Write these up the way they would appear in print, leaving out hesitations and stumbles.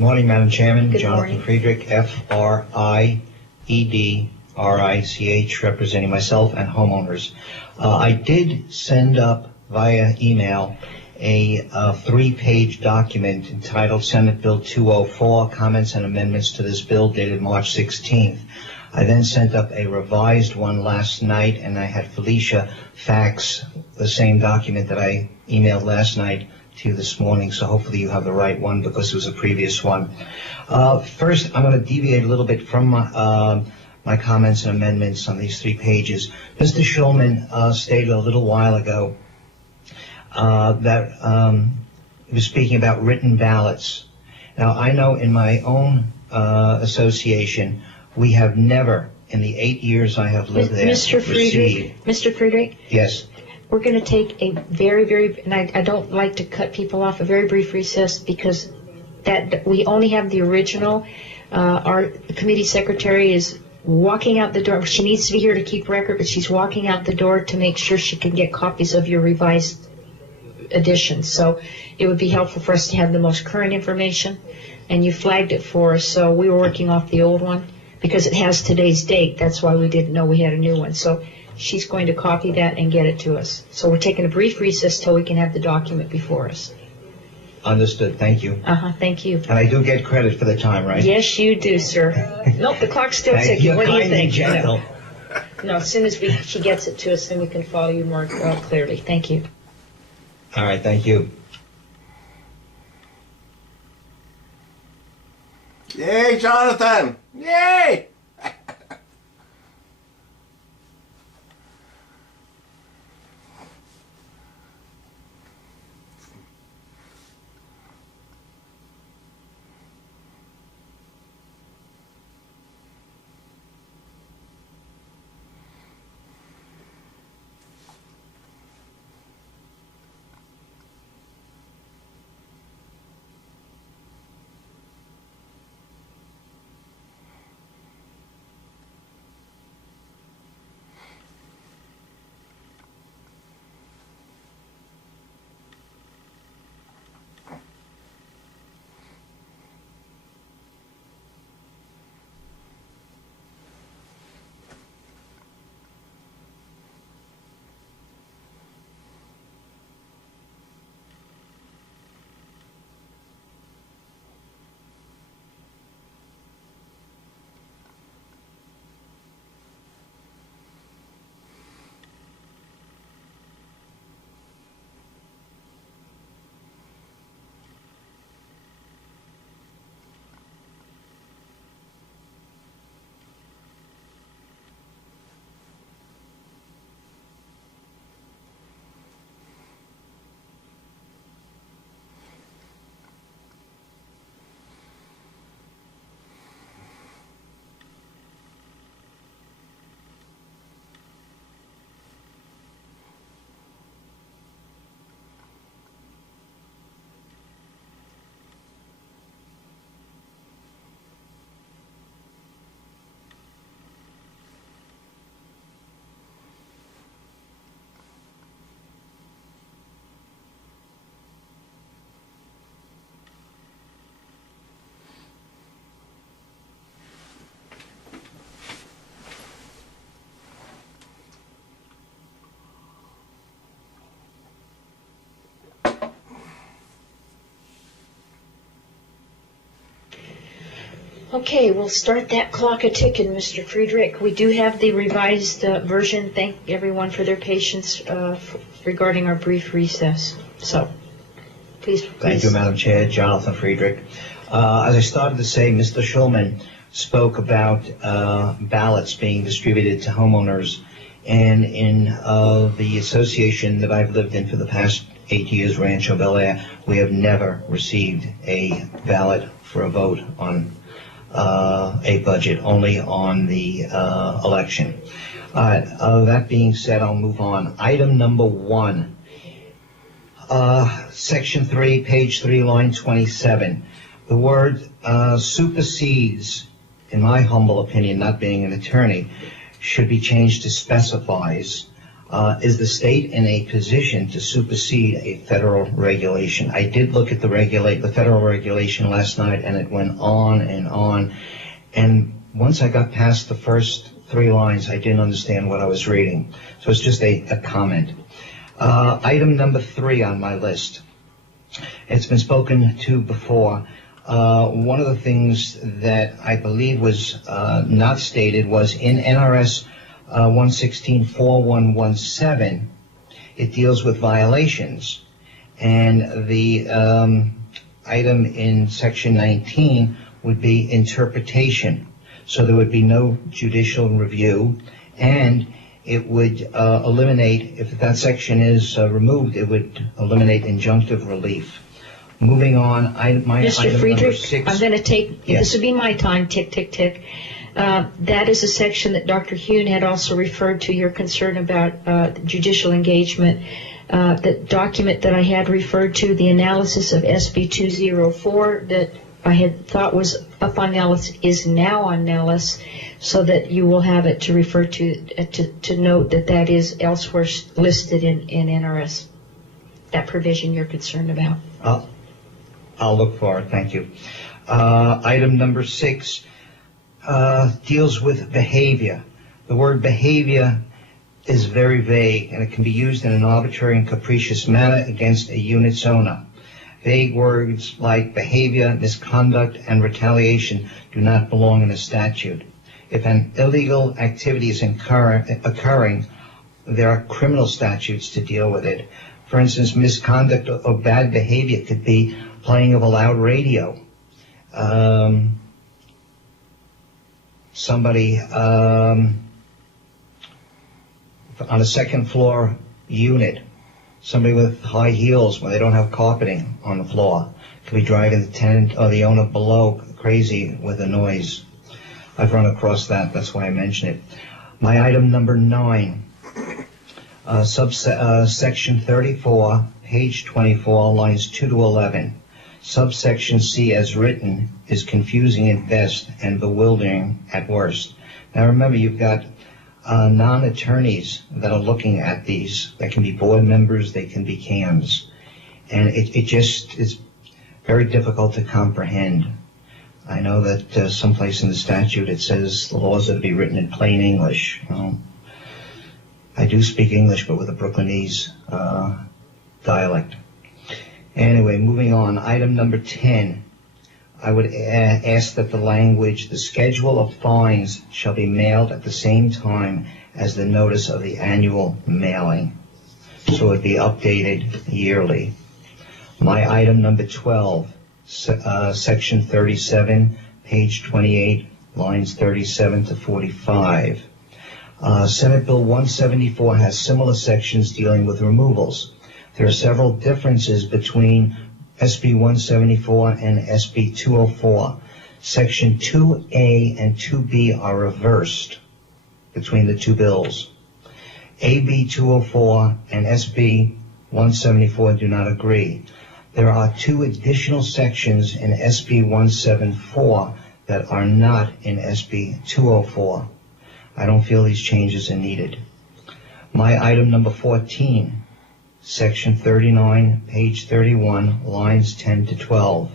morning, Madam Chairman. Good Jonathan morning. Friedrich, F-R-I-E-D-R-I-C-H, representing myself and homeowners. I did send up via email a 3-page document entitled Senate Bill 204, Comments and Amendments to this Bill, dated March 16th. I then sent up a revised one last night, and I had Felicia fax the same document that I emailed last night to you this morning, so hopefully you have the right one because it was a previous one. First, I'm going to deviate a little bit from my comments and amendments on these 3 pages. Mr. Schulman stated a little while ago that he was speaking about written ballots. Now, I know in my own association, we have never, in the 8 years I have lived there, Mr. Friedrich? Yes. We're going to take a and I don't like to cut people off, a very brief recess because that we only have the original. Our committee secretary is walking out the door. She needs to be here to keep record, but she's walking out the door to make sure she can get copies of your revised editions. So it would be helpful for us to have the most current information, and you flagged it for us, so we were working off the old one because it has today's date. That's why we didn't know we had a new one. So she's going to copy that and get it to us. So we're taking a brief recess till we can have the document before us. Understood. Thank you. Thank you. And I do get credit for the time, right? Yes, you do, sir. Nope, the clock's still ticking. What do you think? Gentle. No, as soon as she gets it to us, then we can follow you more clearly. Thank you. All right, thank you. Yay, Jonathan! Yay! Okay, we'll start that clock a-ticking, Mr. Friedrich. We do have the revised version. Thank everyone for their patience regarding our brief recess. So, please. Thank you, Madam Chair. Jonathan Friedrich. As I started to say, Mr. Schulman spoke about ballots being distributed to homeowners. And in the association that I've lived in for the past 8 years, Rancho Bel Air, we have never received a ballot for a vote on a budget, only on the election. All right, that being said, I'll move on. Item number 1, Section 3, page 3, line 27. The word supersedes, in my humble opinion, not being an attorney, should be changed to specifies. Is the state in a position to supersede a federal regulation? I did look at the federal regulation last night, and it went on and on. And once I got past the first 3 lines, I didn't understand what I was reading. So it's just a comment. Item number 3 on my list. It's been spoken to before. One of the things that I believe was not stated was in NRS 116.4117, it deals with violations. And the item in section 19 would be interpretation. So there would be no judicial review, and it would eliminate, if that section is removed, it would eliminate injunctive relief. Moving on, Mr. item Friedrich, number 6. I'm going to take, Yes. This would be my time, tick, tick, tick. That is a section that Dr. Hune had also referred to, your concern about judicial engagement. The document that I had referred to, the analysis of SB 204 that I had thought was up on Nellis is now on Nellis, so that you will have it to refer to note that that is elsewhere listed in NRS, that provision you're concerned about. I'll look for it, thank you. Item number 6 deals with behavior. The word behavior is very vague, and it can be used in an arbitrary and capricious manner against a unit's owner. Vague words like behavior, misconduct, and retaliation do not belong in a statute. If an illegal activity is occurring, there are criminal statutes to deal with it. For instance, misconduct or bad behavior could be playing of a loud radio. Somebody on a second floor unit, somebody with high heels when they don't have carpeting on the floor, could be driving the tenant or the owner below crazy with the noise. I've run across that, that's why I mention it. My item number 9, section 34, page 24, lines 2 to 11. Subsection C as written is confusing at best and bewildering at worst. Now remember, you've got non-attorneys that are looking at these. They can be board members, they can be CAMs. And it just is very difficult to comprehend. I know that someplace in the statute it says the laws are to be written in plain English. I do speak English, but with a Brooklynese dialect. Anyway, moving on. Item number 10. I would ask that the language, the schedule of fines shall be mailed at the same time as the notice of the annual mailing. So it would be updated yearly. My item number 12, section 37, page 28, lines 37 to 45. Senate Bill 174 has similar sections dealing with removals. There are several differences between SB 174 and SB 204. Section 2A and 2B are reversed between the two bills. AB 204 and SB 174 do not agree. There are 2 additional sections in SB 174 that are not in SB 204. I don't feel these changes are needed. My item number 14. Section 39, page 31, lines 10 to 12.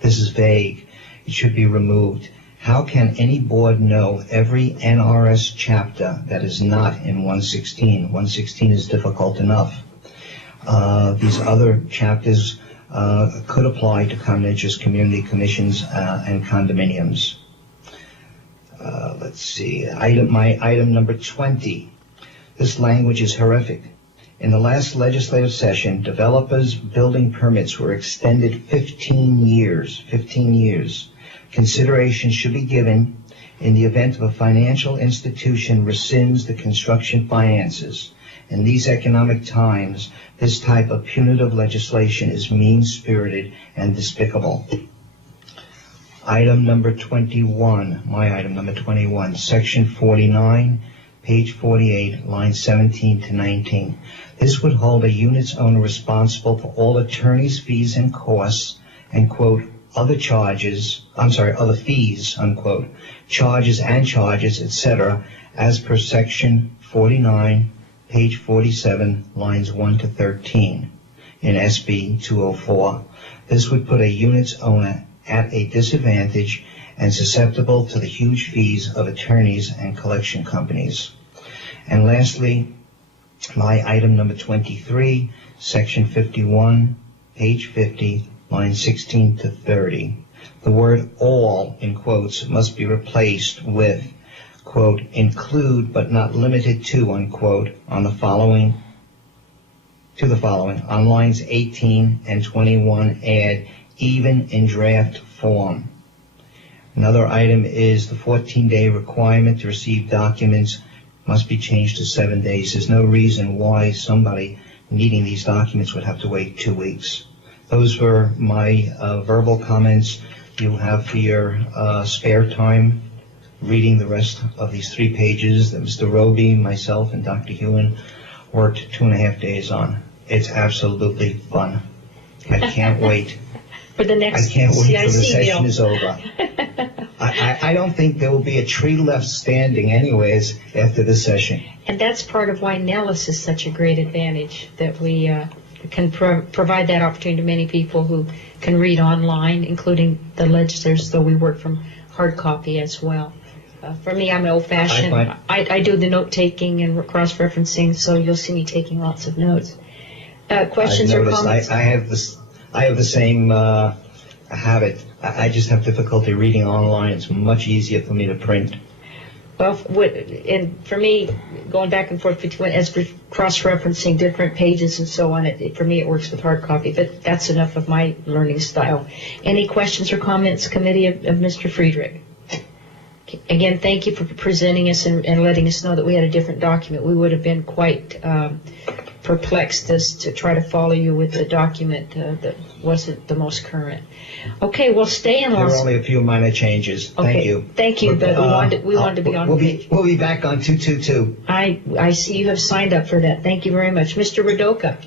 This is vague. It should be removed. How can any board know every NRS chapter that is not in 116? 116 is difficult enough. These other chapters could apply to common interest community commissions and condominiums. Let's see. My item number 20. This language is horrific. In the last legislative session, developers' building permits were extended 15 years. 15 years. Consideration should be given in the event of a financial institution rescinds the construction finances. In these economic times, this type of punitive legislation is mean-spirited and despicable. Item number 21, my item number 21, section 49, page 48, lines 17 to 19. This would hold a unit's owner responsible for all attorney's fees and costs and, quote, other fees, unquote, charges, etc., as per section 49, page 47, lines 1 to 13 in SB 204. This would put a unit's owner at a disadvantage and susceptible to the huge fees of attorneys and collection companies. And lastly, my item number 23, section 51, page 50, lines 16 to 30. The word all, in quotes, must be replaced with, quote, include but not limited to, unquote, on the following. On lines 18 and 21, add even in draft form. Another item is the 14-day requirement to receive documents must be changed to 7 days. There's no reason why somebody needing these documents would have to wait 2 weeks. Those were my verbal comments. You have for your spare time reading the rest of these 3 pages that Mr. Roby, myself, and Dr. Hewen worked 2.5 days on. It's absolutely fun. I can't wait. For the next I can't wait CIC till the session deal. is over. I don't think there will be a tree left standing anyways after this session. And that's part of why Nellis is such a great advantage, that we can provide that opportunity to many people who can read online, including the legislators, though we work from hard copy as well. For me, I'm old-fashioned. I do the note-taking and cross-referencing, so you'll see me taking lots of notes. Questions or comments? I have the same habit. I just have difficulty reading online. It's much easier for me to print. Well, and for me, going back and forth between, as for cross-referencing different pages and so on, for me it works with hard copy, but that's enough of my learning style. Any questions or comments, committee, of Mr. Friedrich? Again, thank you for presenting us and letting us know that we had a different document. We would have been quite perplexed as to try to follow you with the document that wasn't the most current. Okay, well, stay in There are only a few minor changes. Okay, Thank you. Thank you, but we wanted to be on page. We'll be back on 222. I see you have signed up for that. Thank you very much. Mr. Radoka.